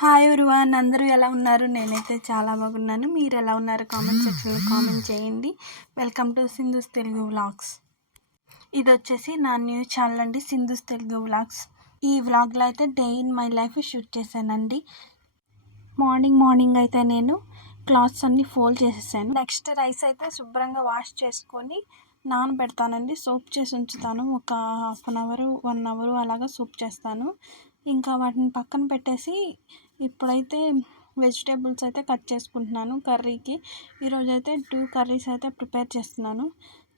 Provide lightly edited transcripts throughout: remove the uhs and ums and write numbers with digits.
Hi everyone, అందరూ ఎలా ఉన్నారు? నేనైతే చాలా బాగున్నాను. మీరు ఎలా ఉన్నారు? కామెంట్ సెక్షన్లో కామెంట్ చేయండి. Welcome to Sindhu's Telugu vlogs. ఇది వచ్చేసి నా న్యూ ఛానల్ అండి, సింధూస్ తెలుగు వ్లాగ్స్. ఈ వ్లాగ్లో అయితే day in my life shoot చేశానండి. మార్నింగ్ అయితే నేను క్లాత్స్ అన్నీ ఫోల్డ్ చేసేసాను. నెక్స్ట్ రైస్ అయితే శుభ్రంగా వాష్ చేసుకొని నానబెడతానండి. సోప్ చేసి ఉంచుతాను. ఒక హాఫ్ అన్ అవర్ 1 అవర్ అలాగా సోప్ చేస్తాను. ఇంకా వాటిని పక్కన పెట్టేసి ఇప్పుడైతే వెజిటేబుల్స్ అయితే కట్ చేసుకుంటున్నాను కర్రీకి. ఈరోజు అయితే 2 కర్రీస్ అయితే ప్రిపేర్ చేస్తున్నాను.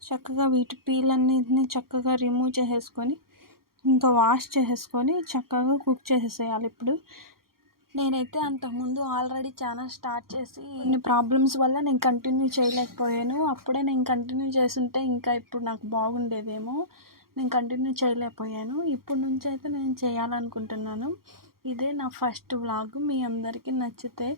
చక్కగా వీటి పీల్ అన్నిటిని చక్కగా రిమూవ్ చేసేసుకొని ఇంకా వాష్ చేసేసుకొని చక్కగా కుక్ చేసేసేయాలి. ఇప్పుడు నేనైతే అంతకుముందు ఆల్రెడీ ఛానల్ స్టార్ట్ చేసి కొన్ని ప్రాబ్లమ్స్ వల్ల నేను కంటిన్యూ చేయలేకపోయాను. అప్పుడే నేను కంటిన్యూ చేస్తుంటే ఇంకా ఇప్పుడు నాకు బాగుండేదేమో. నేను కంటిన్యూ చేయలేకపోయాను. ఇప్పటి నుంచి అయితే నేను చేయాలనుకుంటున్నాను. ఇదే నా ఫస్ట్ వ్లాగ్. మీ అందరికీ నచ్చితే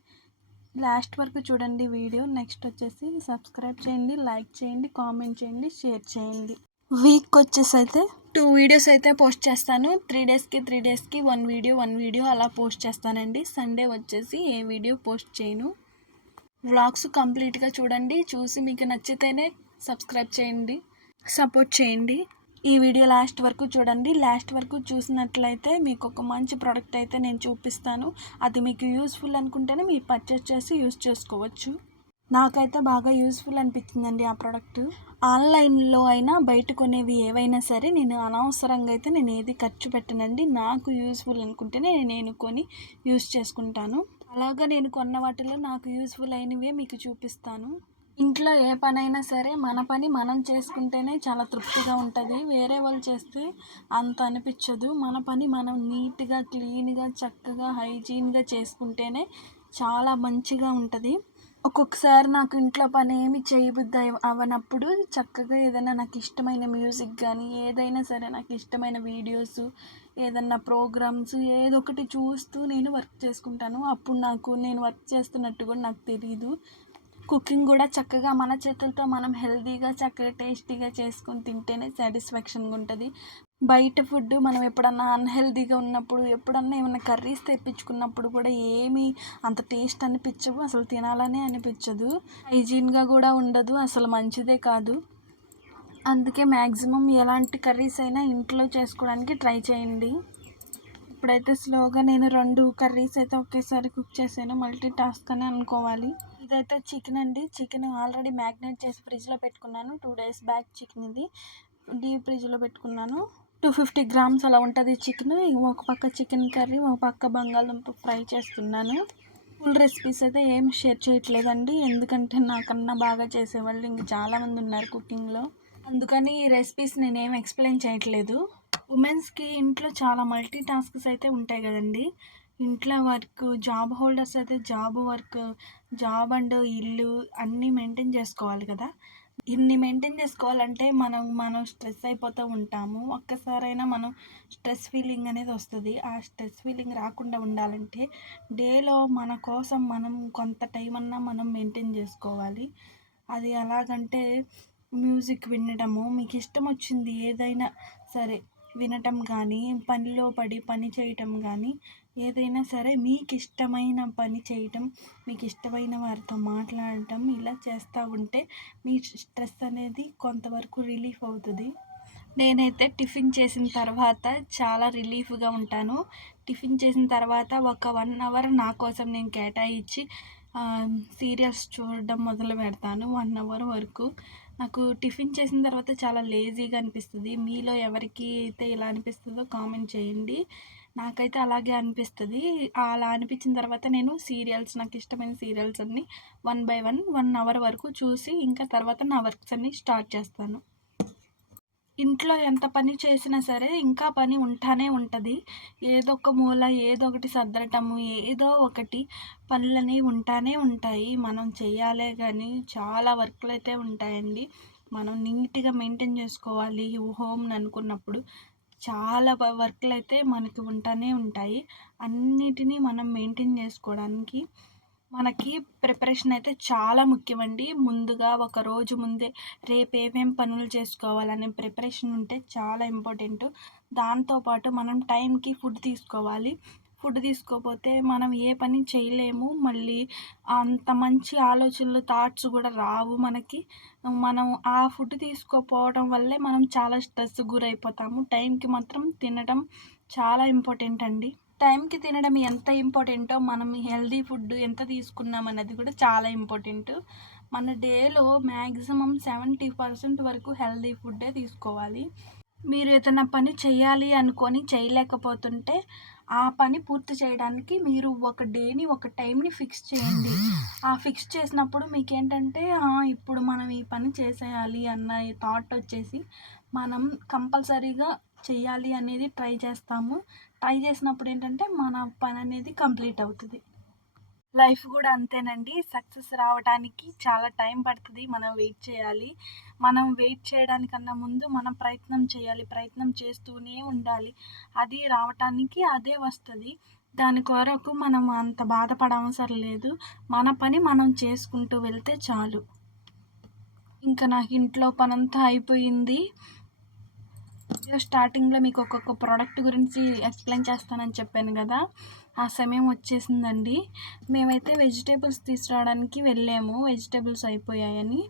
లాస్ట్ వరకు చూడండి వీడియో. నెక్స్ట్ వచ్చేసి సబ్స్క్రైబ్ చేయండి, లైక్ చేయండి, కామెంట్ చేయండి, షేర్ చేయండి. వీక్ వచ్చేసి అయితే 2 వీడియోస్ అయితే పోస్ట్ చేస్తాను. 3 డేస్కి 1 వీడియో అలా పోస్ట్ చేస్తానండి. సండే వచ్చేసి ఏ వీడియో పోస్ట్ చేయను. వ్లాగ్స్ కంప్లీట్గా చూడండి. చూసి మీకు నచ్చితేనే సబ్స్క్రైబ్ చేయండి, సపోర్ట్ చేయండి. ఈ వీడియో లాస్ట్ వరకు చూడండి. లాస్ట్ వరకు చూసినట్లయితే మీకు ఒక మంచి ప్రోడక్ట్ అయితే నేను చూపిస్తాను. అది మీకు యూస్ఫుల్ అనుకుంటేనే మీరు పర్చేస్ చేసి యూస్ చేసుకోవచ్చు. నాకైతే బాగా యూస్ఫుల్ అనిపించిందండి ఆ ప్రోడక్ట్. ఆన్లైన్లో అయినా బయట కొనేవి ఏవైనా సరే నేను అనవసరంగా అయితే నేను ఏది ఖర్చు పెట్టనండి. నాకు యూస్ఫుల్ అనుకుంటేనే నేను కొని యూస్ చేసుకుంటాను. అలాగా నేను కొన్న వాటిలో నాకు యూస్ఫుల్ అయినవే మీకు చూపిస్తాను. ఇంట్లో ఏ పనైనా సరే మన పని మనం చేసుకుంటేనే చాలా తృప్తిగా ఉంటుంది. వేరే వాళ్ళు చేస్తే అంత అనిపించదు. మన పని మనం నీట్గా, క్లీన్గా, చక్కగా, హైజీన్గా చేసుకుంటేనే చాలా మంచిగా ఉంటుంది. ఒక్కొక్కసారి నాకు ఇంట్లో పని ఏమి చేయబుద్ధి అవ్వనప్పుడు చక్కగా ఏదైనా నాకు ఇష్టమైన మ్యూజిక్ కానీ ఏదైనా సరే నాకు ఇష్టమైన వీడియోస్, ఏదన్నా ప్రోగ్రామ్స్ ఏదో ఒకటి చూస్తూ నేను వర్క్ చేసుకుంటాను. అప్పుడు నేను వర్క్ చేస్తున్నట్టు కూడా నాకు తెలీదు. కుకింగ్ కూడా చక్కగా మన చేతులతో మనం హెల్తీగా చక్కగా టేస్టీగా చేసుకొని తింటేనే సాటిస్ఫాక్షన్గా ఉంటుంది. బయట ఫుడ్ మనం ఎప్పుడన్నా అన్హెల్తీగా ఉన్నప్పుడు, ఎప్పుడన్నా ఏమైనా కర్రీస్ తెప్పించుకున్నప్పుడు కూడా ఏమీ అంత టేస్ట్ అనిపించవు. అసలు తినాలనే అనిపించదు. హైజీన్గా కూడా ఉండదు. అసలు మంచిదే కాదు. అందుకే మ్యాక్సిమం ఎలాంటి కర్రీస్ అయినా ఇంట్లో చేసుకోవడానికి ట్రై చేయండి. ఇప్పుడైతే స్లోగా నేను 2 కర్రీస్ అయితే ఒకేసారి కుక్ చేశాను. మల్టీ టాస్క్ అని అనుకోవాలి. ఇదైతే చికెన్ అండి. చికెన్ ఆల్రెడీ మ్యాగ్నేట్ చేసి ఫ్రిడ్జ్లో పెట్టుకున్నాను. 2 డేస్ బ్యాక్ చికెన్ ఇది డీప్ ఫ్రిడ్జ్లో పెట్టుకున్నాను. 250 గ్రామ్స్ అలా ఉంటుంది చికెన్. ఒక పక్క చికెన్ కర్రీ, ఒక పక్క బంగాళదుంప ఫ్రై చేస్తున్నాను. ఫుల్ రెసిపీస్ అయితే ఏం షేర్ చేయట్లేదండి. ఎందుకంటే నాకన్నా బాగా చేసేవాళ్ళు ఇంక చాలామంది ఉన్నారు కుకింగ్లో. అందుకని ఈ రెసిపీస్ నేనేం ఎక్స్ప్లెయిన్ చేయట్లేదు. ఉమెన్స్కి ఇంట్లో చాలా మల్టీ టాస్క్స్ అయితే ఉంటాయి కదండి. ఇంట్లో వర్క్, జాబ్ హోల్డర్స్ అయితే జాబ్ అండ్ ఇల్లు అన్నీ మెయింటైన్ చేసుకోవాలి కదా. ఇన్ని మెయింటైన్ చేసుకోవాలంటే మనం స్ట్రెస్ అయిపోతూ ఉంటాము. ఒక్కసారైనా మనం స్ట్రెస్ ఫీలింగ్ అనేది వస్తుంది. ఆ స్ట్రెస్ ఫీలింగ్ రాకుండా ఉండాలంటే డేలో మన కోసం మనం కొంత టైం అన్నా మనం మెయింటైన్ చేసుకోవాలి. అది ఎలాగంటే మ్యూజిక్ వినడము, మీకు ఇష్టం వచ్చింది ఏదైనా సరే వినటం కానీ, పనిలో పడి పని చేయటం కానీ, ఏదైనా సరే మీకు ఇష్టమైన పని చేయటం, మీకు ఇష్టమైన వారితో మాట్లాడటం ఇలా చేస్తూ ఉంటే మీ స్ట్రెస్ అనేది కొంతవరకు రిలీఫ్ అవుతుంది. నేనైతే టిఫిన్ చేసిన తర్వాత చాలా రిలీఫ్గా ఉంటాను. టిఫిన్ చేసిన తర్వాత ఒక 1 అవర్ నా కోసం నేను కేటాయించి సీరియల్స్ చూడడం మొదలు పెడతాను. 1 అవర్ వరకు నాకు టిఫిన్ చేసిన తర్వాత చాలా లేజీగా అనిపిస్తుంది. మీలో ఎవరికి అయితే ఇలా అనిపిస్తుందో కామెంట్ చేయండి. నాకైతే అలాగే అనిపిస్తుంది. అలా అనిపించిన తర్వాత నేను నాకు ఇష్టమైన సీరియల్స్ అన్నీ 1 బై 1 అవర్ వరకు చూసి ఇంకా తర్వాత నా వర్క్స్ అన్నీ స్టార్ట్ చేస్తాను. ఇంట్లో ఎంత పని చేసినా సరే ఇంకా పని ఉంటానే ఉంటుంది. ఏదో ఒక మూల ఏదో ఒకటి సర్దటము, ఏదో ఒకటి పనులని ఉంటానే ఉంటాయి. మనం చేయాలే కానీ చాలా వర్క్లు అయితే ఉంటాయండి. మనం నీట్గా మెయింటైన్ చేసుకోవాలి హోమ్ని అనుకున్నప్పుడు. చాలా వర్క్లు అయితే మనకి ఉంటానే ఉంటాయి. అన్నిటినీ మనం మెయింటైన్ చేసుకోవడానికి మనకి ప్రిపరేషన్ అయితే చాలా ముఖ్యమండి. ముందుగా ఒక రోజు ముందే రేపు ఏమేం పనులు చేసుకోవాలనే ప్రిపరేషన్ ఉంటే చాలా ఇంపార్టెంట్. దాంతోపాటు మనం టైంకి ఫుడ్ తీసుకోవాలి. ఫుడ్ తీసుకోకపోతే మనం ఏ పని చేయలేము. మళ్ళీ అంత మంచి ఆలోచనలు, థాట్స్ కూడా రావు మనకి. మనం ఆ ఫుడ్ తీసుకోకపోవడం వల్లే మనం చాలా స్ట్రెస్‌కి గురైపోతాము. టైంకి మాత్రం తినడం చాలా ఇంపార్టెంట్ అండి. టైంకి తినడం ఎంత ఇంపార్టెంటో మనం హెల్తీ ఫుడ్ ఎంత తీసుకున్నాం అన్నది కూడా చాలా ఇంపార్టెంట్. మన డేలో మ్యాక్సిమం 70% వరకు హెల్తీ ఫుడ్డే తీసుకోవాలి. మీరు ఏదైనా పని చేయాలి అనుకొని చేయలేకపోతుంటే ఆ పని పూర్తి చేయడానికి మీరు ఒక డేని, ఒక టైంని ఫిక్స్ చేయండి. ఆ ఫిక్స్ చేసినప్పుడు మీకేంటంటే ఇప్పుడు మనం ఈ పని చేసేయాలి అన్న థాట్ వచ్చేసి మనం కంపల్సరీగా చెయ్యాలి అనేది ట్రై చేస్తాము. ట్రై చేసినప్పుడు ఏంటంటే మన పని అనేది కంప్లీట్ అవుతుంది. లైఫ్ కూడా అంతేనండి. సక్సెస్ రావడానికి చాలా టైం పడుతుంది. మనం వెయిట్ చేయాలి. మనం వెయిట్ చేయడానికన్నా ముందు మనం ప్రయత్నం చేయాలి. ప్రయత్నం చేస్తూనే ఉండాలి. అది రావటానికి అదే వస్తుంది. దాని కొరకు మనం అంత బాధపడవసరం లేదు. మన పని మనం చేసుకుంటూ వెళ్తే చాలు. ఇంకా నాకు ఇంట్లో పనంతా అయిపోయింది. స్టార్టింగ్లో మీకు ఒక్కొక్క ప్రోడక్ట్ గురించి ఎక్స్ప్లెయిన్ చేస్తానని చెప్పాను కదా, ఆ సమయం వచ్చేసిందండి. మేమైతే వెజిటేబుల్స్ తీసుకురావడానికి వెళ్ళాము. వెజిటేబుల్స్ అయిపోయాయని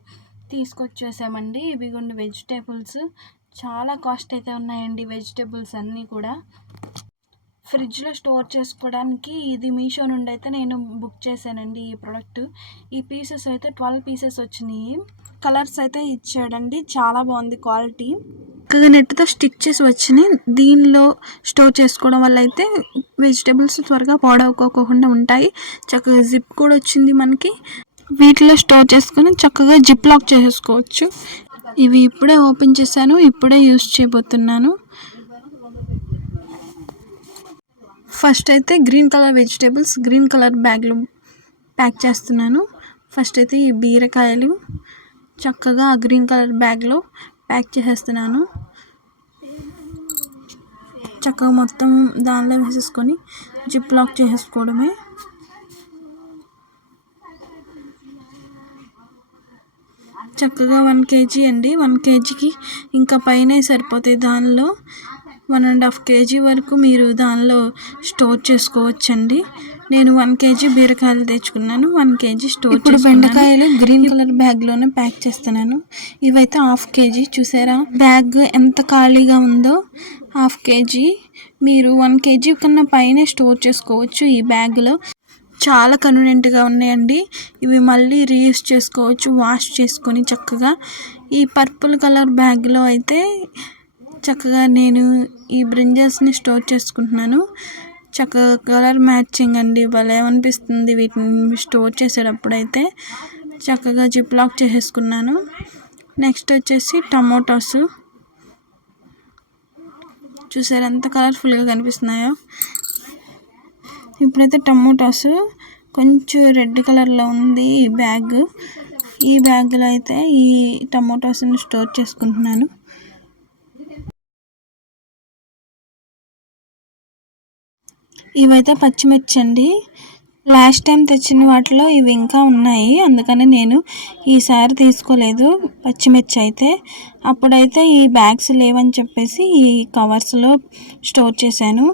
తీసుకొచ్చేసామండి. ఇవిగోండి వెజిటేబుల్స్. చాలా కాస్ట్ అయితే ఉన్నాయండి వెజిటేబుల్స్ అన్నీ కూడా. ఫ్రిడ్జ్లో స్టోర్ చేసుకోవడానికి ఇది మీషో నుండి అయితే నేను బుక్ చేశానండి ఈ ప్రోడక్ట్. ఈ పీసెస్ అయితే 12 పీసెస్ వచ్చినాయి. కలర్స్ అయితే ఇచ్చాడండి. చాలా బాగుంది క్వాలిటీ. చక్కగా నెట్తో స్టిక్ చేసి వచ్చినాయి. దీనిలో స్టోర్ చేసుకోవడం వల్ల అయితే వెజిటేబుల్స్ త్వరగా పాడవుకోకుండా ఉంటాయి. చక్కగా జిప్ కూడా వచ్చింది మనకి. వీటిలో స్టోర్ చేసుకొని చక్కగా జిప్ లాక్ చేసుకోవచ్చు. ఇవి ఇప్పుడే ఓపెన్ చేశాను. ఇప్పుడే యూస్ చేయబోతున్నాను. ఫస్ట్ అయితే green colour vegetables green colour బ్యాగ్లో ప్యాక్ చేస్తున్నాను. ఫస్ట్ అయితే ఈ బీరకాయలు చక్కగా ఆ గ్రీన్ కలర్ బ్యాగ్లో ప్యాక్ చేసేస్తున్నాను. చక్కగా మొత్తం దానిలో వేసేసుకొని జిప్ లాక్ చేసేసుకోవడమే. చక్కగా 1 kg అండి. 1 kgకి ఇంకా పైనే సరిపోతాయి. దానిలో 1.5 kg వరకు మీరు దానిలో స్టోర్ చేసుకోవచ్చండి. నేను 1 kg బీరకాయలు తెచ్చుకున్నాను. 1 kg స్టోర్ చేసుకున్నాను. ఇప్పుడు బెండకాయలు గ్రీన్ కలర్ బ్యాగ్లోనే ప్యాక్ చేస్తున్నాను. ఇవైతే 1/2 kg. చూసారా బ్యాగ్ ఎంత ఖాళీగా ఉందో. 1/2 kg మీరు 1 kg కన్నా పైనే స్టోర్ చేసుకోవచ్చు ఈ బ్యాగ్లో. చాలా కన్వీనియంట్గా ఉన్నాయండి. ఇవి మళ్ళీ రీయూస్ చేసుకోవచ్చు వాష్ చేసుకొని చక్కగా. ఈ పర్పుల్ కలర్ బ్యాగ్లో అయితే చక్కగా నేను ఈ బ్రింజల్స్ని స్టోర్ చేసుకుంటున్నాను. చక్కగా కలర్ మ్యాచింగ్ అండి. భలే అనిపిస్తుంది వీటిని స్టోర్ చేసేటప్పుడు అయితే. చక్కగా జిప్ లాక్ చేసేసుకున్నాను. నెక్స్ట్ వచ్చేసి టమోటాస్. చూసారు ఎంత కలర్ఫుల్గా కనిపిస్తున్నాయో. ఇప్పుడైతే టమోటాస్ కొంచెం రెడ్ కలర్లో ఉంది ఈ బ్యాగ్. ఈ బ్యాగ్లో అయితే ఈ టమోటాస్ని స్టోర్ చేసుకుంటున్నాను. ఇవైతే పచ్చిమిర్చి అండి. లాస్ట్ టైం తెచ్చిన వాటిలో ఇవి ఇంకా ఉన్నాయి. అందుకని నేను ఈసారి తీసుకోలేదు పచ్చిమిర్చి అయితే. అప్పుడైతే ఈ బ్యాగ్స్ లేవని చెప్పేసి ఈ కవర్స్లో స్టోర్ చేశాను.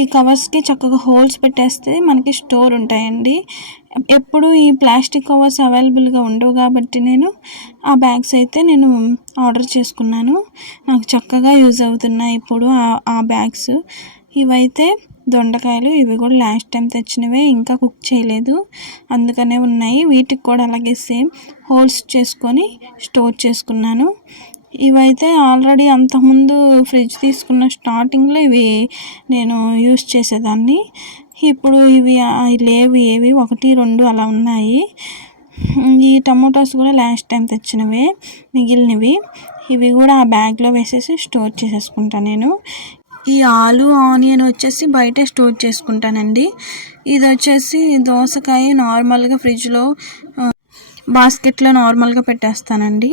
ఈ కవర్స్కి చక్కగా హోల్స్ పెట్టేస్తే మనకి స్టోర్ ఉంటాయండి. ఎప్పుడు ఈ ప్లాస్టిక్ కవర్స్ అవైలబుల్గా ఉండవు కాబట్టి నేను ఆ బ్యాగ్స్ అయితే నేను ఆర్డర్ చేసుకున్నాను. నాకు చక్కగా యూజ్ అవుతున్నాయి ఇప్పుడు ఆ బ్యాగ్స్. ఇవైతే దొండకాయలు. ఇవి కూడా లాస్ట్ టైం తెచ్చినవే, ఇంకా కుక్ చేయలేదు అందుకనే ఉన్నాయి. వీటికి కూడా అలాగే సేమ్ హోల్స్ చేసుకొని స్టోర్ చేసుకున్నాను. ఇవైతే ఆల్రెడీ అంతకుముందు ఫ్రిడ్జ్ తీసుకున్న స్టార్టింగ్లో ఇవి నేను యూస్ చేసేదాన్ని. ఇప్పుడు ఇవి లేవు, ఏవి 1, 2 అలా ఉన్నాయి. ఈ టమోటాస్ కూడా లాస్ట్ టైం తెచ్చినవే మిగిలినవి. ఇవి కూడా ఆ బ్యాగ్లో వేసేసి స్టోర్ చేసేసుకుంటాను నేను. ఈ ఆలు ఆనియన్ వచ్చేసి బయటే స్టోర్ చేసుకుంటానండి. ఇది వచ్చేసి దోసకాయ నార్మల్గా ఫ్రిడ్జ్లో బాస్కెట్లో నార్మల్గా పెట్టేస్తానండి.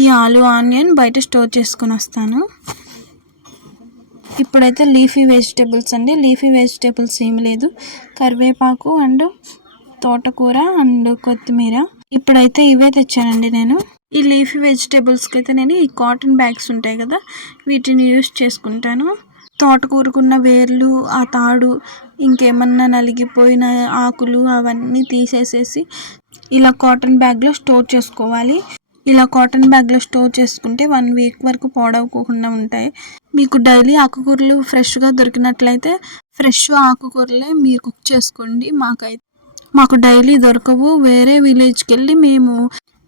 ఈ ఆలు ఆనియన్ బయట స్టోర్ చేసుకొని వస్తాను. ఇప్పుడైతే లీఫీ వెజిటేబుల్స్ అండి. లీఫీ వెజిటేబుల్స్ ఏమి లేదు, కరివేపాకు అండ్ తోటకూర అండ్ కొత్తిమీర. ఇప్పుడైతే ఇవే తెచ్చానండి నేను. ఈ లీఫీ వెజిటేబుల్స్కి అయితే నేను ఈ కాటన్ బ్యాగ్స్ ఉంటాయి కదా, వీటిని యూస్ చేసుకుంటాను. తోటకూరకున్న వేర్లు, ఆ తాడు, ఇంకేమన్నా నలిగిపోయిన ఆకులు అవన్నీ తీసేసేసి ఇలా కాటన్ బ్యాగ్లో స్టోర్ చేసుకోవాలి. ఇలా కాటన్ బ్యాగ్లో స్టోర్ చేసుకుంటే 1 వీక్ వరకు పాడవకుండా ఉంటాయి. మీకు డైలీ ఆకుకూరలు ఫ్రెష్గా దొరికినట్లయితే ఫ్రెష్ ఆకుకూరలే మీరు కుక్ చేసుకోండి. మాకు డైలీ దొరకవు, వేరే విలేజ్కి వెళ్ళి మేము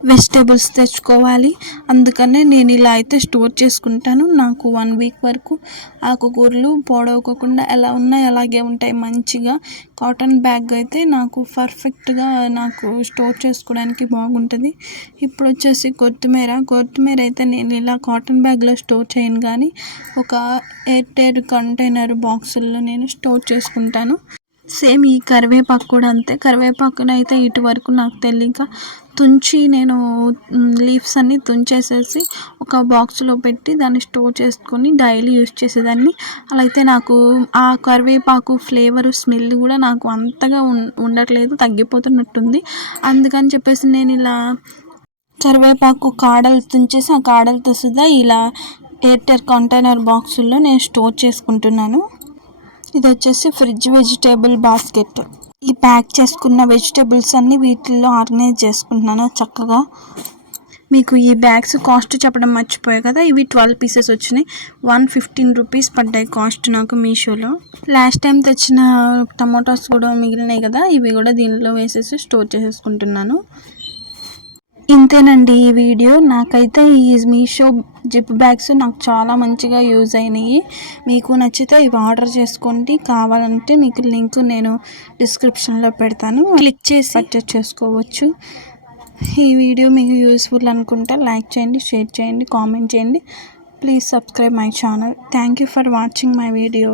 వెజిటేబుల్స్ తెచ్చుకోవాలి. అందుకనే నేను ఇలా అయితే స్టోర్ చేసుకుంటాను. నాకు 1 వీక్ వరకు ఆకుకూరలు పాడవకుండా ఎలా ఉన్నాయి అలాగే ఉంటాయి మంచిగా. కాటన్ బ్యాగ్ అయితే నాకు పర్ఫెక్ట్గా నాకు స్టోర్ చేసుకోవడానికి బాగుంటుంది. ఇప్పుడు వచ్చేసి కొత్తిమీర అయితే నేను ఇలా కాటన్ బ్యాగ్లో స్టోర్ చేయను, కానీ ఒక ఎయిర్ కంటైనర్ బాక్సుల్లో నేను స్టోర్ చేసుకుంటాను. సేమ్ ఈ కరివేపాకు కూడా అంతే. కరివేపాకును అయితే ఇటు వరకు నాకు తెలియక తుంచి నేను లీవ్స్ అన్నీ తుంచేసేసి ఒక బాక్స్లో పెట్టి దాన్ని స్టోర్ చేసుకొని డైలీ యూస్ చేసేదాన్ని. అలా అయితే నాకు ఆ కరివేపాకు ఫ్లేవర్ స్మెల్ కూడా నాకు అంతగా ఉండట్లేదు, తగ్గిపోతున్నట్టుంది. అందుకని చెప్పేసి నేను ఇలా కరివేపాకు కాడలు తుంచేసి ఆ కాడలతో సుద్ధా ఇలా ఎయిర్ కంటైనర్ బాక్సుల్లో నేను స్టోర్ చేసుకుంటున్నాను. ఇది వచ్చేసి ఫ్రిడ్జ్ వెజిటేబుల్ బాస్కెట్. ఈ ప్యాక్ చేసుకున్న వెజిటేబుల్స్ అన్నీ వీటిల్లో ఆర్గనైజ్ చేసుకుంటున్నాను చక్కగా. మీకు ఈ బ్యాగ్స్ కాస్ట్ చెప్పడం మర్చిపోయాయి కదా, ఇవి 12 పీసెస్ వచ్చినాయి. 115 రూపీస్ పడ్డాయి కాస్ట్ నాకు మీషోలో. లాస్ట్ టైం తెచ్చిన టమాటోస్ కూడా మిగిలినాయి కదా, ఇవి కూడా దీనిలో వేసేసి స్టోర్ చేసేసుకుంటున్నాను. ఇంతేనండి ఈ వీడియో. నాకైతే ఈ మీషో జిప్ బ్యాగ్స్ నాకు చాలా మంచిగా యూజ్ అయినాయి. మీకు నచ్చితే ఇవి ఆర్డర్ చేసుకోండి. కావాలంటే మీకు లింక్ నేను డిస్క్రిప్షన్లో పెడతాను, క్లిక్ చేసి పర్చేస్ చేసుకోవచ్చు. ఈ వీడియో మీకు యూస్ఫుల్ అనుకుంటే లైక్ చేయండి, షేర్ చేయండి, కామెంట్ చేయండి. Please subscribe my channel. Thank you for watching my video.